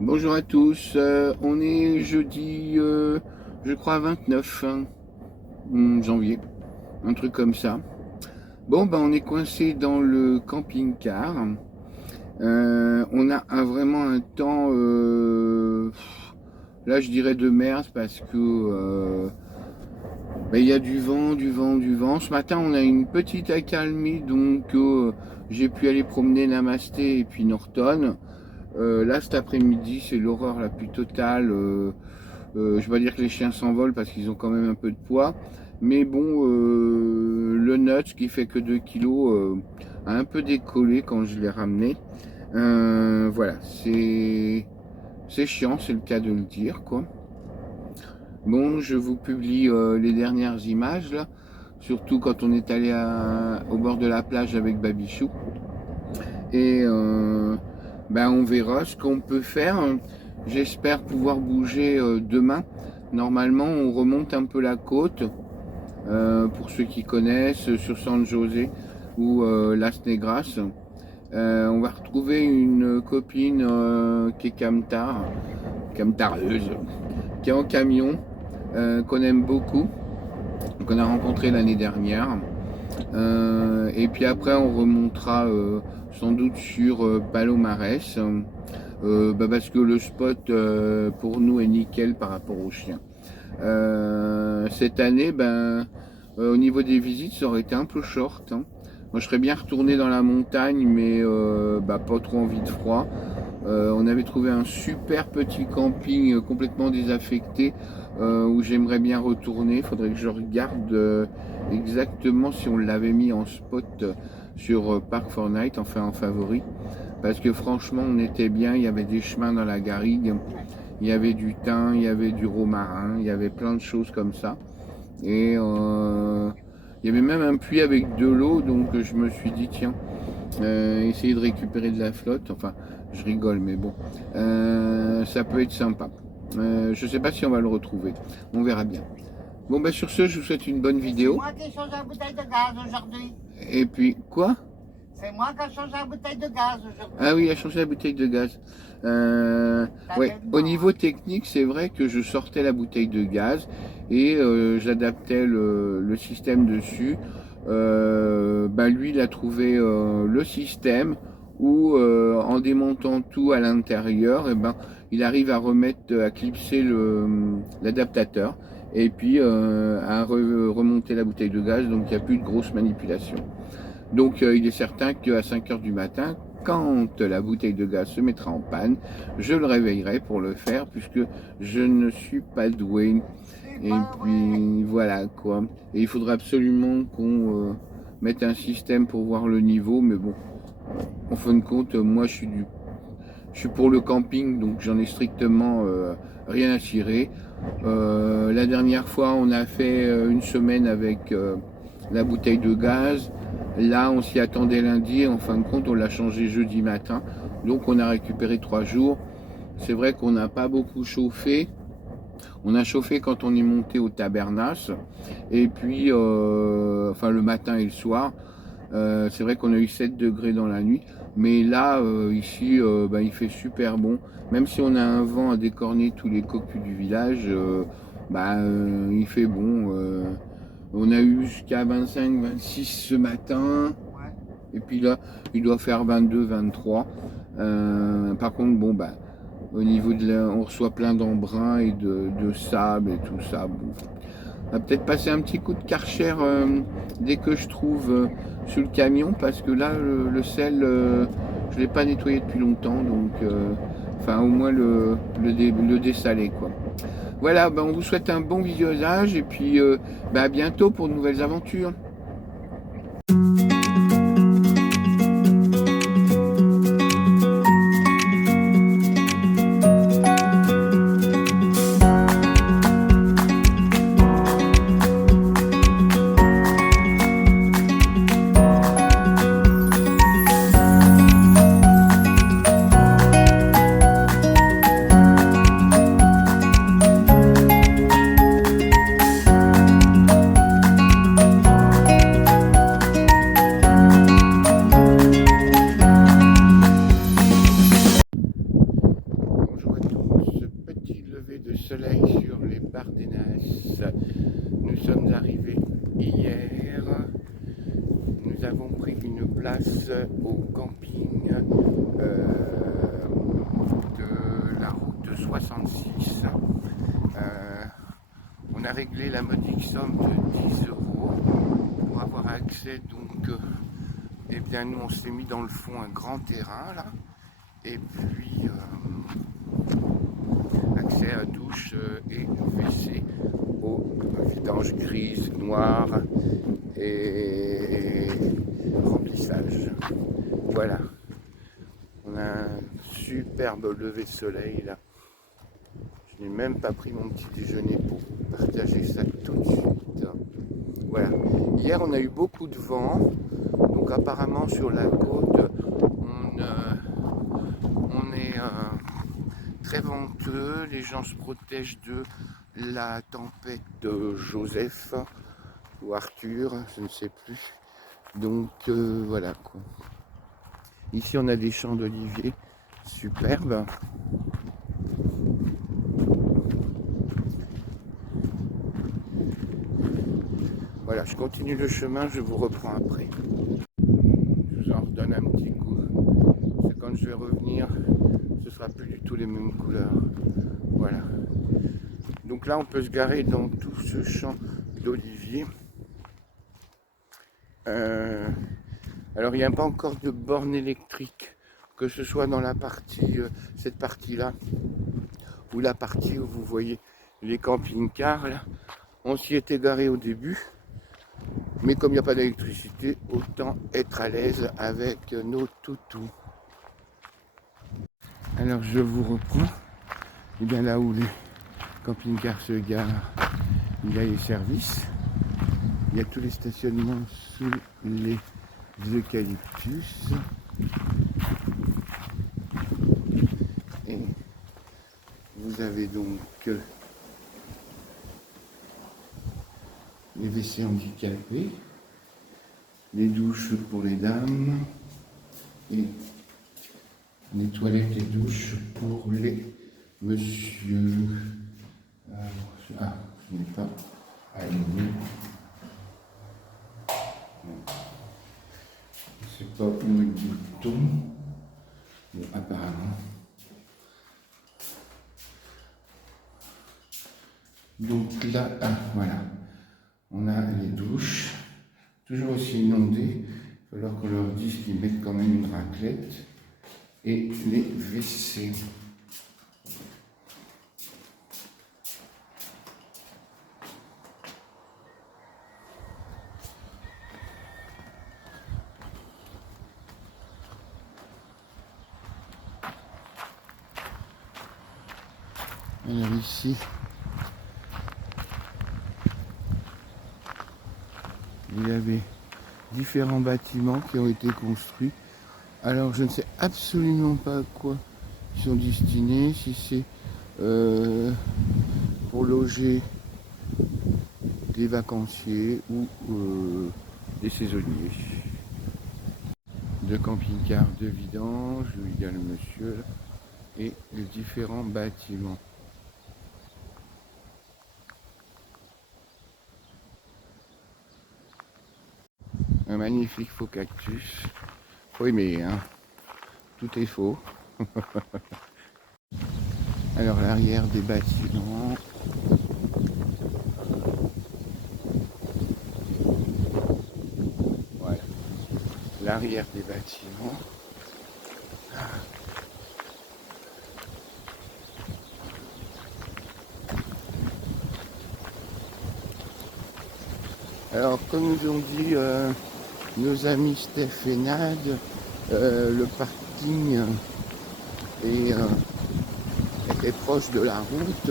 Bonjour à tous, on est jeudi, je crois 29 janvier, un truc comme ça. Bon, ben on est coincé dans le camping-car. On a vraiment un temps, là je dirais de merde parce que ben, il y a du vent, du vent, du vent. Ce matin on a une petite accalmie, donc j'ai pu aller promener Namasté et puis Norton. Là, cet après-midi, c'est l'horreur la plus totale. Je vais pas dire que les chiens s'envolent parce qu'ils ont quand même un peu de poids. Mais bon, le Nuts, qui fait que 2 kilos, a un peu décollé quand je l'ai ramené. Voilà, c'est chiant, c'est le cas de le dire, quoi. Bon, je vous publie les dernières images, là. Surtout quand on est allé au bord de la plage avec Babichou. Et ben on verra ce qu'on peut faire. J'espère pouvoir bouger demain. Normalement, on remonte un peu la côte. Pour ceux qui connaissent, sur San José ou Las Negras. On va retrouver une copine qui est camtareuse, qui est en camion, qu'on aime beaucoup, qu'on a rencontré l'année dernière. Et puis après, on remontera sans doute sur Palomares, parce que le spot pour nous est nickel par rapport aux chiens. Cette année, au niveau des visites, ça aurait été un peu short. Moi, je serais bien retourné dans la montagne, mais pas trop envie de froid. On avait trouvé un super petit camping complètement désaffecté où j'aimerais bien retourner. Il faudrait que je regarde exactement si on l'avait mis en spot sur Park4Night, enfin en favori. Parce que franchement, on était bien, il y avait des chemins dans la garrigue, il y avait du thym, il y avait du romarin, il y avait plein de choses comme ça. Et il y avait même un puits avec de l'eau, donc je me suis dit, tiens, essayer de récupérer de la flotte. Enfin, je rigole, mais bon, ça peut être sympa. Je sais pas si on va le retrouver, on verra bien. Bon, sur ce, je vous souhaite une bonne vidéo. C'est moi qui ai changé la bouteille de gaz aujourd'hui. Et puis, quoi? C'est moi qui ai changé la bouteille de gaz aujourd'hui. Ah oui, il a changé la bouteille de gaz. Ouais, au niveau technique, c'est vrai que je sortais la bouteille de gaz et j'adaptais le système dessus. Lui, il a trouvé le système où, en démontant tout à l'intérieur, il arrive à à clipser l'adaptateur et puis à remonter la bouteille de gaz, donc il n'y a plus de grosses manipulations. Donc il est certain qu'à 5 heures du matin, quand la bouteille de gaz se mettra en panne, je le réveillerai pour le faire puisque je ne suis pas doué. Et puis voilà quoi. Et il faudra absolument qu'on mette un système pour voir le niveau, mais bon, en fin de compte, moi je suis pour le camping, donc j'en ai strictement rien à cirer. La dernière fois, on a fait une semaine avec la bouteille de gaz. Là, on s'y attendait lundi. En fin de compte, on l'a changé jeudi matin. Donc, on a récupéré 3 jours. C'est vrai qu'on n'a pas beaucoup chauffé. On a chauffé quand on est monté au Tabernas. Et puis, le matin et le soir. C'est vrai qu'on a eu 7 degrés dans la nuit. Mais là, ici, il fait super bon. Même si on a un vent à décorner tous les cocus du village, il fait bon. On a eu jusqu'à 25, 26 ce matin. Et puis là, il doit faire 22, 23. Par contre, au niveau on reçoit plein d'embruns et de sable et tout ça. Bon. On va peut-être passer un petit coup de Karcher dès que je trouve sous le camion, parce que là, le sel, je ne l'ai pas nettoyé depuis longtemps. Donc, au moins le dessaler, quoi. Voilà, on vous souhaite un bon visionnage et puis à bientôt pour de nouvelles aventures. Bardenas. Nous sommes arrivés hier. Nous avons pris une place au camping de la route 66. On a réglé la modique somme de 10 € pour avoir accès. Donc, eh bien, nous on s'est mis dans le fond un grand terrain là. Et puis accès à douche et WC au vidange grise, noire et remplissage. Voilà. On a un superbe lever de soleil là. Je n'ai même pas pris mon petit déjeuner pour partager ça tout de suite. Voilà. Hier on a eu beaucoup de vent. Donc apparemment sur la côte on est très venteux, les gens se protègent de la tempête de Joseph ou Arthur, je ne sais plus. Donc voilà quoi. Ici on a des champs d'oliviers superbes. Voilà, je continue le chemin, je vous reprends après. Je vous en redonne un petit coup. Parce que quand je vais revenir, ce sera plus du tout les mêmes couleurs. Voilà. Donc là, on peut se garer dans tout ce champ d'oliviers. Alors, il n'y a pas encore de borne électrique, que ce soit dans la partie, cette partie-là, ou la partie où vous voyez les camping-cars. Là. On s'y était garé au début. Mais comme il n'y a pas d'électricité, autant être à l'aise avec nos toutous. Alors je vous reprends. Et bien là où les camping-cars se garent, il y a les services. Il y a tous les stationnements sous les eucalyptus. Et vous avez donc les WC handicapés, les douches pour les dames et les toilettes et douches pour les messieurs. Je n'ai pas allumé. C'est pas où le bouton. Bon, apparemment. Donc là, voilà. On a les douches, toujours aussi inondées. Il va falloir qu'on leur dise qu'ils mettent quand même une raclette. Et les WC. Alors ici, il y avait différents bâtiments qui ont été construits. Alors je ne sais absolument pas à quoi ils sont destinés, si c'est pour loger des vacanciers ou des saisonniers. De camping-car de vidange, où il y a le monsieur et les différents bâtiments. Un magnifique faux cactus. Faut aimer, hein. Tout est faux. Alors l'arrière des bâtiments. Voilà. L'arrière des bâtiments. Alors comme nous ont dit nos amis Steph et Nad, le parking est proche de la route.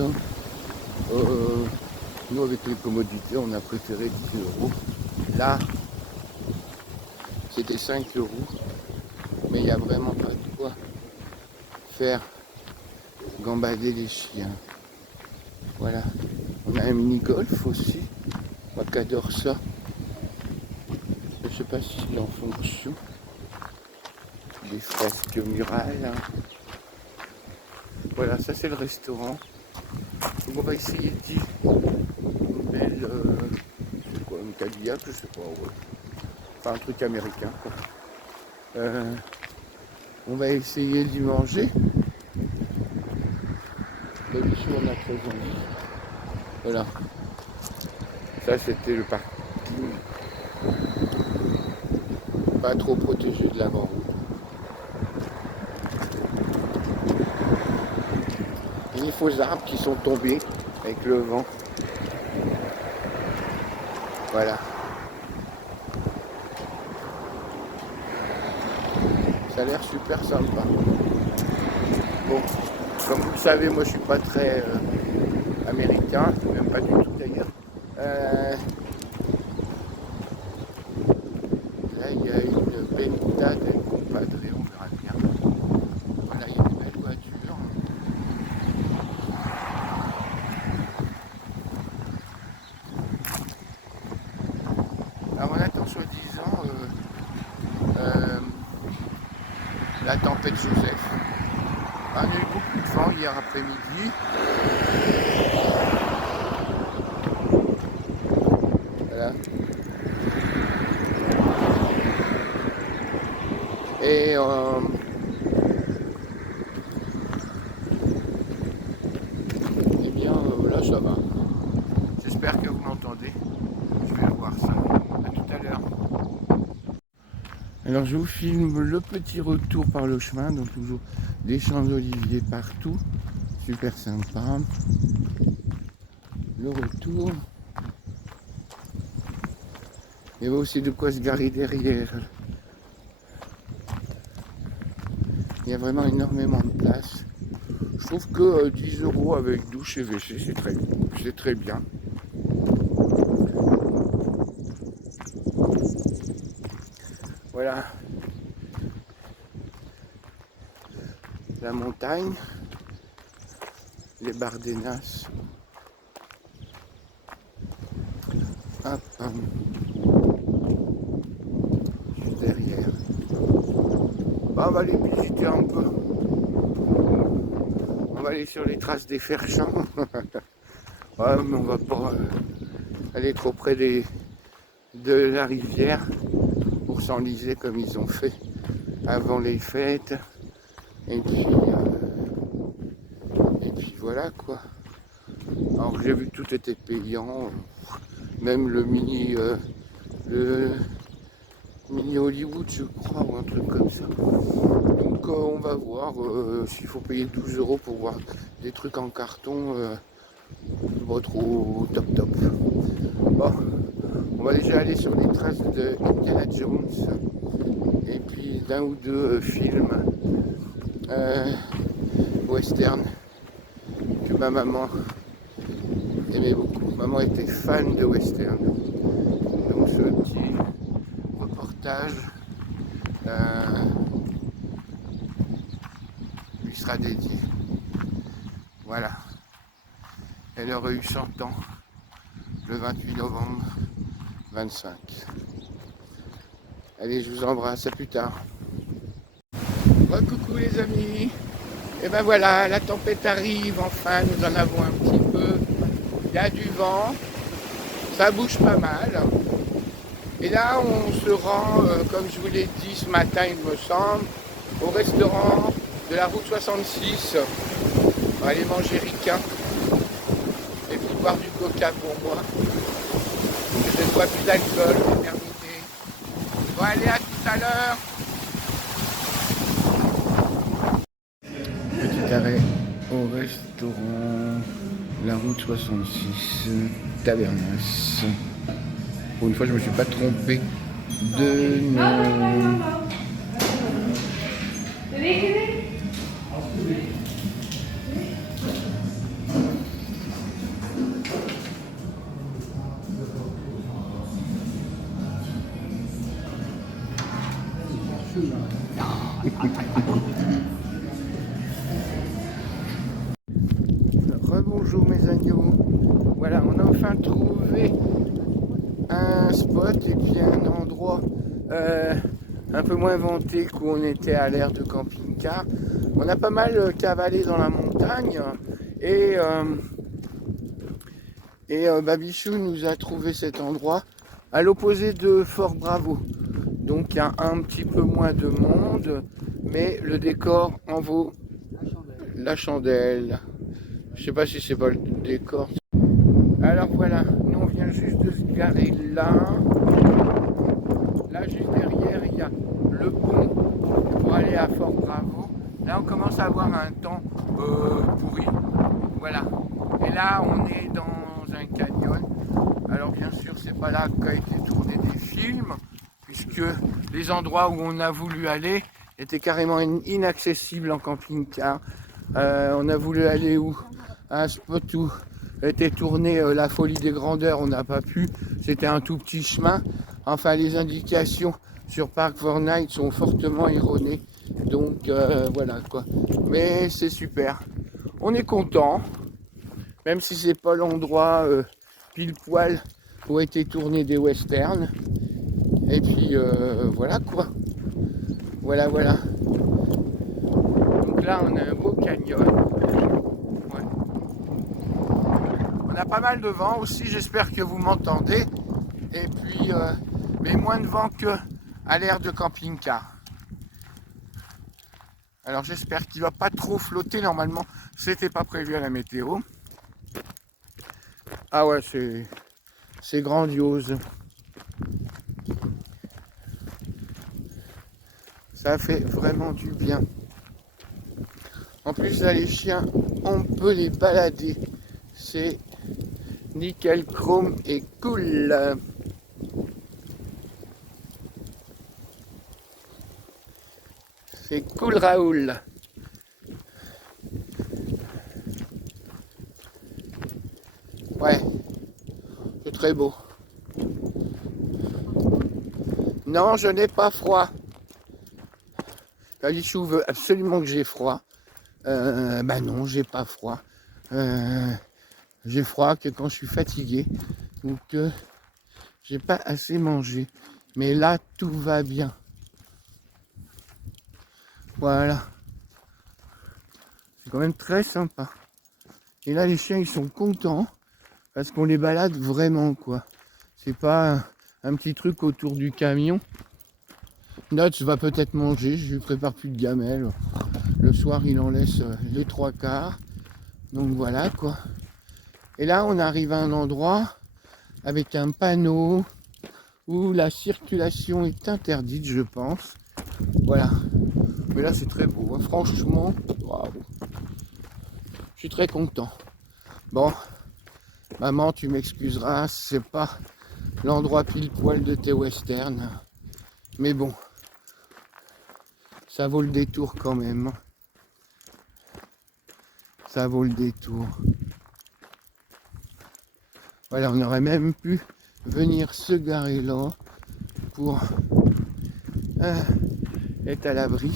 Nous avec les commodités on a préféré 10 €. Là c'était 5 €, mais il n'y a vraiment pas de quoi faire gambader les chiens. Voilà. On a un mini-golf aussi. Moi qui adore ça. Je ne sais pas s'il est en fonction. Des fresques murales. Voilà, ça c'est le restaurant. Donc on va essayer de dire une belle, c'est quoi, une Cadillac, je sais pas, ouais. Enfin un truc américain quoi. On va essayer d'y manger. D'habitude on a très envie. Voilà. Ça c'était le parking. Pas trop protégé de la route. Il y a des faux arbres qui sont tombés avec le vent. Voilà. Ça a l'air super sympa. Bon, comme vous le savez, moi je suis pas très américain, même pas du tout d'ailleurs. Là il y a une Benta del Compadre, on verra bien. Voilà, il y a des belles voitures. Alors on attend soi-disant la tempête Joseph. On a eu beaucoup de vent hier après-midi. Voilà. Et eh bien là ça va. J'espère que vous m'entendez. Je vais voir ça. À tout à l'heure. Alors je vous filme le petit retour par le chemin, donc toujours des champs d'oliviers partout, super sympa. Le retour. Il y avait aussi de quoi se garer derrière. Il y a vraiment énormément de place. Je trouve que 10 € avec douche et WC, c'est très bien. Voilà. La montagne, les Bardenas. Hop, juste derrière. Bah, on va aller visiter un peu. On va aller sur les traces des fers-champs. Ouais, mais on va pas aller trop près de la rivière pour s'enliser comme ils ont fait avant les fêtes. Et puis voilà quoi. Alors j'ai vu que tout était payant, même le mini Hollywood je crois, ou un truc comme ça. Donc on va voir s'il faut payer 12 € pour voir des trucs en carton, pas trop top. Bon, on va déjà aller sur les traces de Indiana Jones et puis d'un ou deux films western que ma maman aimait beaucoup. Maman était fan de western. Donc ce petit reportage lui sera dédié. Voilà. Elle aurait eu 100 ans le 28 novembre 25. Allez, je vous embrasse, à plus tard. Coucou les amis. Et ben voilà, la tempête arrive, enfin nous en avons un petit peu. Il y a du vent, ça bouge pas mal. Et là on se rend, comme je vous l'ai dit ce matin il me semble, au restaurant de la route 66. On va aller manger ricain et puis boire du coca pour moi. Je ne bois plus d'alcool, c'est terminé. Bon allez, à tout à l'heure. Petit arrêt au restaurant la route 66 Tavernas. Pour une fois je me suis pas trompé de nom. Rebonjour mes agneaux. Voilà, on a enfin trouvé un spot et puis un endroit un peu moins vanté qu'où on était à l'ère de camping-car. On a pas mal cavalé dans la montagne et Et Babichou nous a trouvé cet endroit à l'opposé de Fort Bravo. Donc il y a un petit peu moins de monde, mais le décor en vaut la chandelle. Je sais pas si c'est pas le décor. Alors voilà, nous on vient juste de se garer là. Là juste derrière il y a le pont pour aller à Fort Bravo. Là on commence à avoir un temps pourri. Voilà. Et là on est dans un canyon. Alors bien sûr c'est pas là qu'a été tourné des films, puisque les endroits où on a voulu aller étaient carrément inaccessibles en camping-car. On a voulu aller où? À un spot où était tournée La Folie des Grandeurs, on n'a pas pu. C'était un tout petit chemin. Enfin, les indications sur Park4Night sont fortement erronées. Donc voilà quoi. Mais c'est super. On est content, même si c'est pas l'endroit pile poil où a été tourné des westerns. Et puis voilà quoi. Voilà. Donc là on a un beau canyon. Ouais. On a pas mal de vent aussi, j'espère que vous m'entendez. Et puis mais moins de vent que à l'air de camping-car. Alors j'espère qu'il va pas trop flotter, normalement c'était pas prévu à la météo. Ah ouais, c'est grandiose. Ça fait vraiment du bien. En plus là les chiens, on peut les balader. C'est nickel chrome et cool. C'est cool Raoul. Ouais, c'est très beau. Non, je n'ai pas froid. Babichou veut absolument que j'ai froid. Bah non, j'ai pas froid. J'ai froid que quand je suis fatigué ou que j'ai pas assez mangé. Mais là, tout va bien. Voilà. C'est quand même très sympa. Et là, les chiens, ils sont contents parce qu'on les balade vraiment, quoi. C'est pas un petit truc autour du camion. Nuts va peut-être manger, je lui prépare plus de gamelles. Le soir, il en laisse les 3/4. Donc voilà, quoi. Et là, on arrive à un endroit avec un panneau où la circulation est interdite, je pense. Voilà. Mais là, c'est très beau, hein. Franchement, waouh. Je suis très content. Bon, maman, tu m'excuseras, c'est pas l'endroit pile poil de tes westerns. Mais bon, ça vaut le détour quand même. Ça vaut le détour. Voilà, on aurait même pu venir se garer là pour être à l'abri.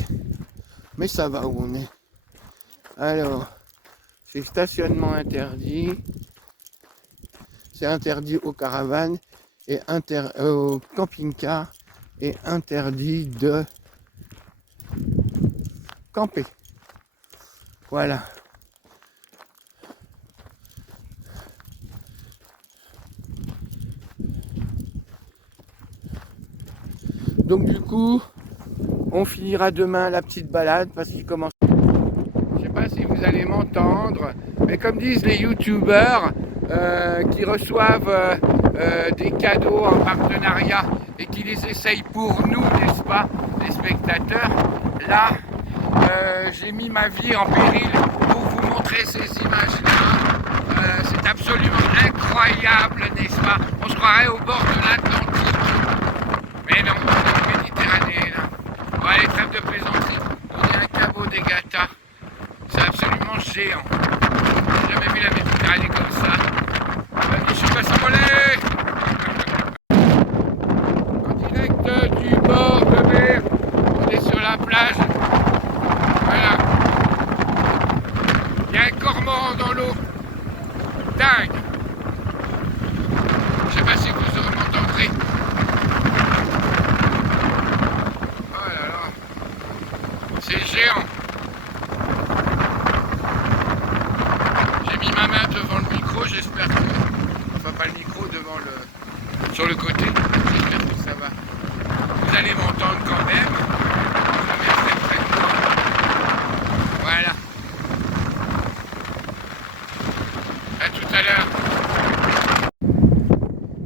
Mais ça va où on est. Alors, c'est stationnement interdit. C'est interdit aux caravanes et aux camping-cars et interdit de camper. Voilà. Donc du coup, on finira demain la petite balade parce qu'il commence. Je sais pas si vous allez m'entendre, mais comme disent les youtubeurs qui reçoivent des cadeaux en partenariat et qui les essayent pour nous, n'est-ce pas, les spectateurs, là, j'ai mis ma vie en péril pour vous montrer ces images-là. C'est absolument incroyable, n'est-ce pas? On se croirait au bord de l'Atlantique. Mais non, on est en Méditerranée, là. Bon, allez, trêve de plaisanterie. On est à Cabo de Gata. C'est absolument géant. J'ai jamais vu la Méditerranée comme ça. Je suis pas s'envoler. En direct du bord de mer. On est sur la plage. Voilà. Il y a un cormoran dans l'eau. Dingue. Je sais pas si vous m'entendrez. Oh là là. C'est géant. J'ai mis ma main devant le micro, j'espère que pas le micro devant sur le côté. J'espère que ça va. Vous allez m'entendre quand même. Ça va être très très loin. Voilà. À tout à l'heure.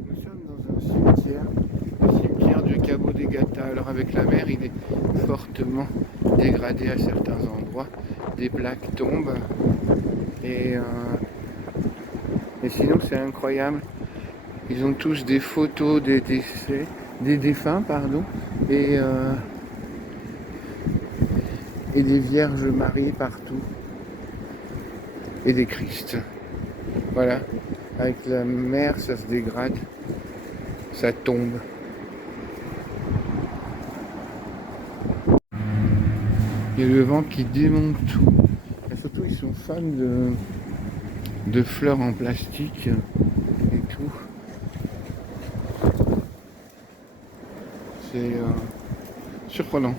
Nous sommes dans un cimetière, le cimetière du Cabo des Gata. Alors avec la mer, il est fortement dégradé à certains endroits. Des plaques tombent. Et sinon c'est incroyable. Ils ont tous des photos des défunts, pardon, et des Vierges Marie partout. Et des Christ. Voilà. Avec la mer, ça se dégrade. Ça tombe. Il y a le vent qui démonte tout. Et surtout, ils sont fans de fleurs en plastique et tout. C'est surprenant.